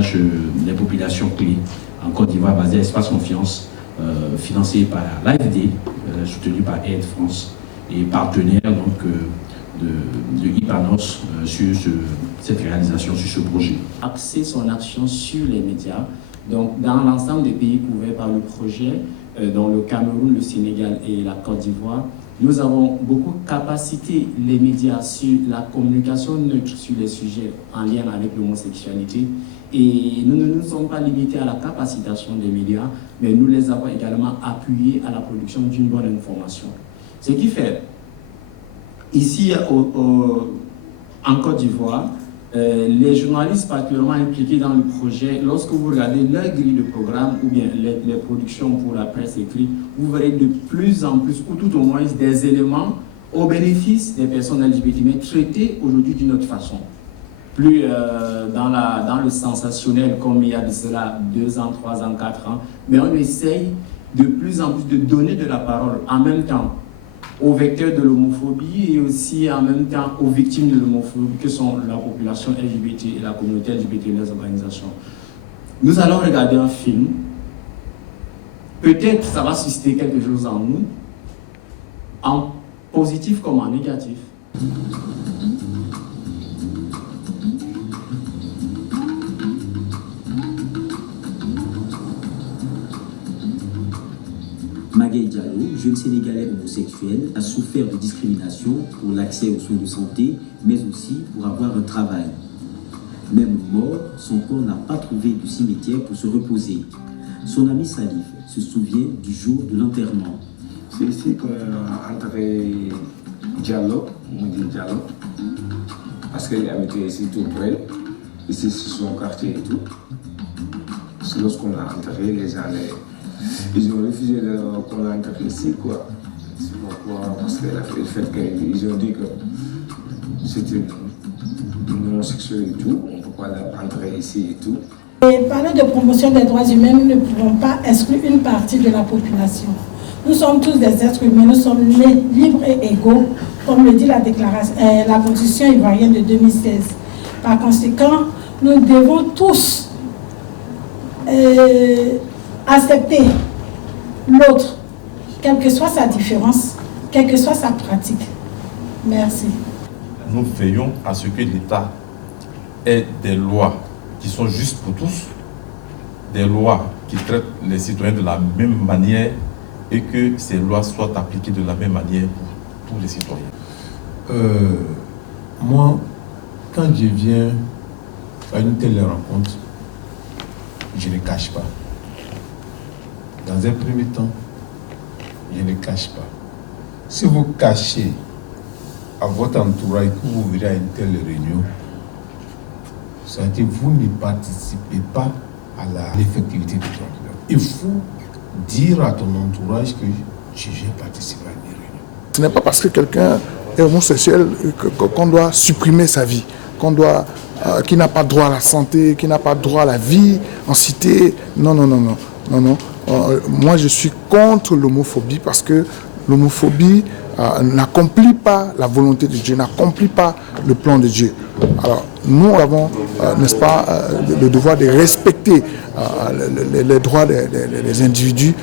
partage des populations clés en Côte d'Ivoire basé à Espace Confiance, financé par l'AFD, soutenu par Aide France et partenaire donc, de IPANOS sur cette réalisation, sur ce projet. Axer son action sur les médias, donc dans l'ensemble des pays couverts par le projet, dont le Cameroun, le Sénégal et la Côte d'Ivoire, nous avons beaucoup capacité les médias sur la communication neutre sur les sujets en lien avec l'homosexualité. Et nous ne nous sommes pas limités à la capacitation des médias, mais nous les avons également appuyés à la production d'une bonne information. Ce qui fait, ici en Côte d'Ivoire, les journalistes particulièrement impliqués dans le projet, lorsque vous regardez leur grille de programme ou bien les productions pour la presse écrite, vous verrez de plus en plus, ou tout au moins des éléments au bénéfice des personnes LGBT, mais traités aujourd'hui d'une autre façon. Plus dans le sensationnel comme il y a de cela 2 ans, 3 ans, 4 ans, mais on essaye de plus en plus de donner de la parole en même temps aux vecteurs de l'homophobie et aussi en même temps aux victimes de l'homophobie que sont la population LGBT et la communauté LGBT et les organisations. Nous allons regarder un film. Peut-être ça va susciter quelque chose en nous, en positif comme en négatif. Magueye Diallo, jeune Sénégalais homosexuel, a souffert de discrimination pour l'accès aux soins de santé, mais aussi pour avoir un travail. Même mort, son corps n'a pas trouvé de cimetière pour se reposer. Son ami Salif se souvient du jour de l'enterrement. C'est ici qu'on a enterré Diallo, Moudi Diallo, parce qu'il habitait ici tout près, ici sur son quartier et tout. C'est lorsqu'on a enterré, les gens ils ont refusé qu'on l'enterre ici, quoi. C'est pourquoi, parce que le fait qu'ils ont dit que c'était une homosexuelle et tout, on ne peut pas l'enterrer ici et tout. Et parler de promotion des droits humains, nous ne pouvons pas exclure une partie de la population. Nous sommes tous des êtres humains, nous sommes nés libres et égaux, comme le dit la Constitution ivoirienne de 2016. Par conséquent, nous devons tous accepter l'autre, quelle que soit sa différence, quelle que soit sa pratique. Merci. Nous veillons à ce que l'État ait des lois qui sont justes pour tous, des lois qui traitent les citoyens de la même manière et que ces lois soient appliquées de la même manière pour tous les citoyens. Moi, quand je viens à une telle rencontre, je ne cache pas. Dans un premier temps, je ne cache pas. Si vous cachez à votre entourage que vous verrez à une telle réunion, ça veut dire que vous ne participez pas à l'effectivité du droit de l'homme. Il faut dire à ton entourage que je viens participer à une réunion. Ce n'est pas parce que quelqu'un est homosexuel qu'on doit supprimer sa vie, qu'il n'a pas droit à la santé, qu'il n'a pas droit à la vie en cité. Non. Moi, je suis contre l'homophobie parce que l'homophobie n'accomplit pas la volonté de Dieu, n'accomplit pas le plan de Dieu. Alors, nous avons, n'est-ce pas, le devoir de respecter les droits des individus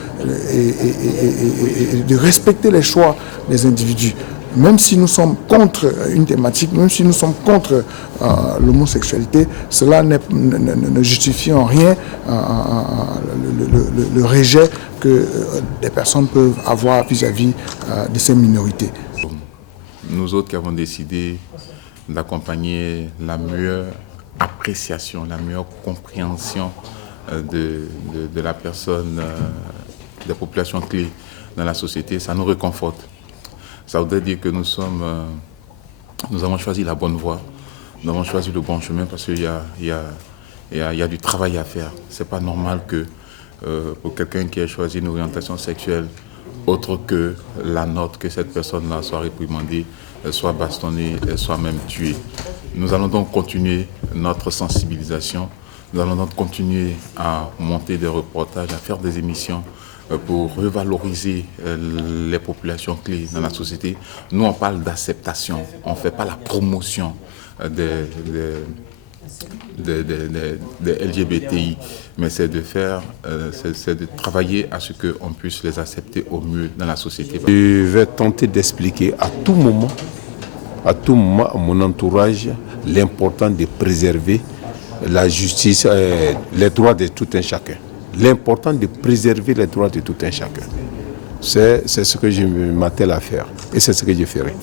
et de respecter les choix des individus. Même si nous sommes contre une thématique, même si nous sommes contre l'homosexualité, cela ne justifie en rien le rejet que des personnes peuvent avoir vis-à-vis de ces minorités. Nous autres qui avons décidé d'accompagner la meilleure appréciation, la meilleure compréhension de la personne, des populations clés dans la société, ça nous réconforte. Ça voudrait dire que nous avons choisi la bonne voie, nous avons choisi le bon chemin parce qu'il y a du travail à faire. Ce n'est pas normal que pour quelqu'un qui a choisi une orientation sexuelle autre que la nôtre, que cette personne-là soit réprimandée, soit bastonnée, soit même tuée. Nous allons donc continuer notre sensibilisation, nous allons donc continuer à monter des reportages, à faire des émissions pour revaloriser les populations clés dans la société. Nous, on parle d'acceptation, on ne fait pas la promotion LGBTI, mais c'est de faire, c'est de travailler à ce qu'on puisse les accepter au mieux dans la société. Je vais tenter d'expliquer à tout moment à mon entourage l'important de préserver la justice, les droits de tout un chacun. L'important de préserver les droits de tout un chacun. C'est ce que je m'attelle à faire et c'est ce que je ferai.